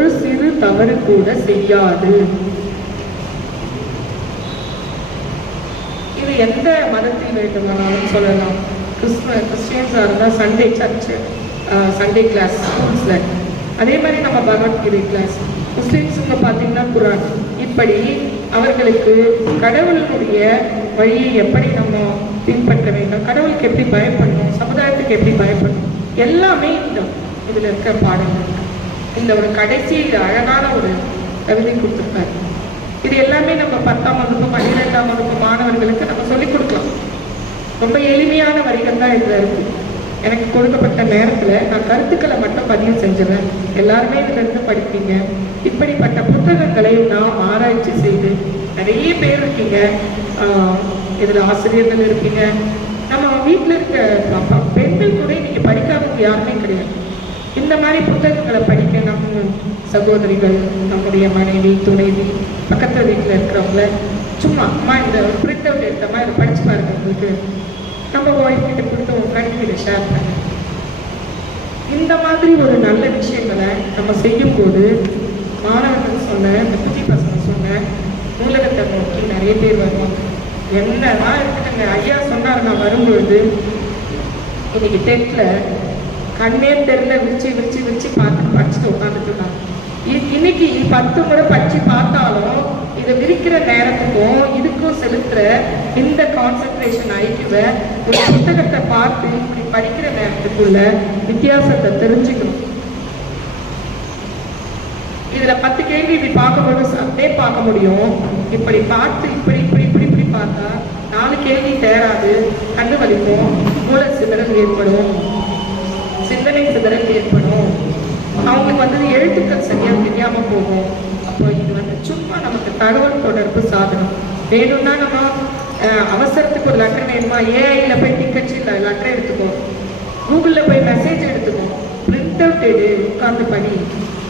ஒரு சிறு தவறு கூட செய்யாது. இது எந்த மதத்தில் வேண்டுமானாலும் சொல்லலாம். கிறிஸ்துவ கிறிஸ்டியன்ஸாக இருந்தால் சண்டே சர்ச்சு சண்டே கிளாஸ் ஸ்கூல்ஸில் அதே மாதிரி நம்ம பகவத்கீதை கிளாஸ் முஸ்லீம்ஸுங்க பார்த்தீங்கன்னா குரான். இப்படி அவர்களுக்கு கடவுளுடைய வழியை எப்படி நம்ம பின்பற்ற வேண்டும்? கடவுளுக்கு எப்படி பயப்படணும் சமுதாயத்துக்கு எப்படி பயப்படணும் எல்லாமே இந்த இதில் இருக்கிற பாடங்கள். இருக்கு. இந்த ஒரு கடைசி அழகான ஒரு கவிதை கொடுத்துருக்காரு. இது எல்லாமே நம்ம பத்தாம் வகுப்பு பன்னிரெண்டாம் வகுப்பு மாணவர்களுக்கு நம்ம சொல்லிக் கொடுக்கலாம். ரொம்ப எளிமையான வரிகள் தான் இதுல இருக்கு. எனக்கு கொடுக்கப்பட்ட நேரத்துல நான் கருத்துக்களை மட்டும் பதிவு செஞ்சிடறேன். எல்லாருமே இதுல இருந்து படிப்பீங்க. இப்படிப்பட்ட புத்தகங்களை நாம் ஆராய்ச்சி செய்து நிறைய பேர் இருக்கீங்க. இதில் இதுல ஆசிரியர்கள் இருப்பீங்க. நம்ம வீட்டில் இருக்க பெண்கள் கூட இன்னைக்கு படிக்காதவங்க யாருமே கிடையாது. இந்த மாதிரி புத்தகங்களை படிக்க சகோதரிகள் நம்முடைய மனைவி துணைவி பக்கத்து வீட்டில் இருக்கிறவங்கள சும்மா அம்மா இந்த ஒரு பிரிண்ட் அவுட் எடுத்த மாதிரி படிச்சு பாருங்க உங்களுக்கு. நம்ம ஒய்ஃப் கிட்ட கொடுத்து உங்க ஃப்ரெண்ட் கிட்ட ஷேர் பண்ணுங்க. இந்த மாதிரி ஒரு நல்ல விஷயங்களை நம்ம செய்யும்போது மாணவர்கள் சொன்ன இந்த குட்டி பசங்க சொன்ன நூலகத்தை நோக்கி நிறைய பேர் வருவாங்க. என்னதான் இருக்கட்டும் ஐயா சொன்னார் நான் வரும்பொழுது இன்னைக்கு டென்த்ல கண்ணே தெரியல விரிச்சு விரிச்சு விரிச்சு பார்த்து படிச்சுட்டு உட்காந்துட்டு இருக்காங்க. இன்னைக்கு பத்து முறை படிச்சு பார்த்தாலும் இதை விரிக்கிற நேரத்துக்கும் இதுக்கும் செலுத்துற இந்த கான்சென்ட்ரேஷன் ஐக்கிய ஒரு புத்தகத்தை பார்த்து இப்படி படிக்கிற நேரத்துக்குள்ள வித்தியாசத்தை தெரிஞ்சுக்கணும். இதுல பத்து கேள்வி இப்படி பார்க்கும்போது அப்படியே பார்க்க முடியும். இப்படி பார்த்து இப்படி இப்படி இப்படி இப்படி பார்த்தா நாலு கேள்வி தேராது கண்ணு வலிக்கும் மூளை சிதறல் ஏற்படும். சிந்தனை சிதறல் ஏற்படும். அவங்களுக்கு வந்து எழுத்துக்கள் சரியா தெரியாம போகும். அப்போ இது வந்து சும்மா நமக்கு தகவல் தொடர்பு சாதனம். வேணும்னா நம்ம அவசரத்துக்கு ஒரு லெட்டர் வேணுமா? ஏஐல போய் டிக்கெட் லெட்டர் எடுத்துக்கோ. கூகுளில் போய் மெசேஜ் எடுத்துக்கோ. பிரிண்ட் அவுட் எடு உட்கார்ந்து படி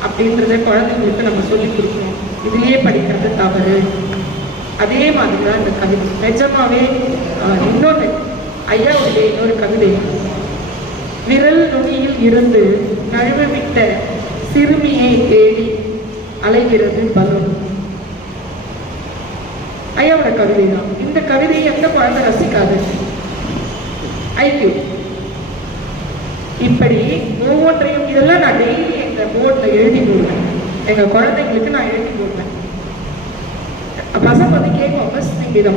அப்படின்றத குழந்தைங்களுக்கு நம்ம சொல்லி கொடுக்கணும். இதுலயே படிக்கிறது தவறு. அதே மாதிரி தான் இந்த கவிதை. நிஜமாவே இன்னொன்று ஐயாவுடைய இன்னொரு கவிதை. விரல் நுனியில் இருந்து நழுவவிட்ட சிறுமியை தேடி அலைகிறது பலம் ஐயாவோட கவிதை தான். இந்த கவிதையை எந்த குழந்தை ரசிக்காது. ஐக்கியூ இப்படி ஒவ்வொன்றையும் இதெல்லாம் நான் டெய்லி எங்க போர்ட்ல எழுதி போடுவேன். எங்க குழந்தைங்களுக்கு நான் எழுதி போடுவேன். பசங்க வந்து கேட்கும் மிஸ் நீங்க இதை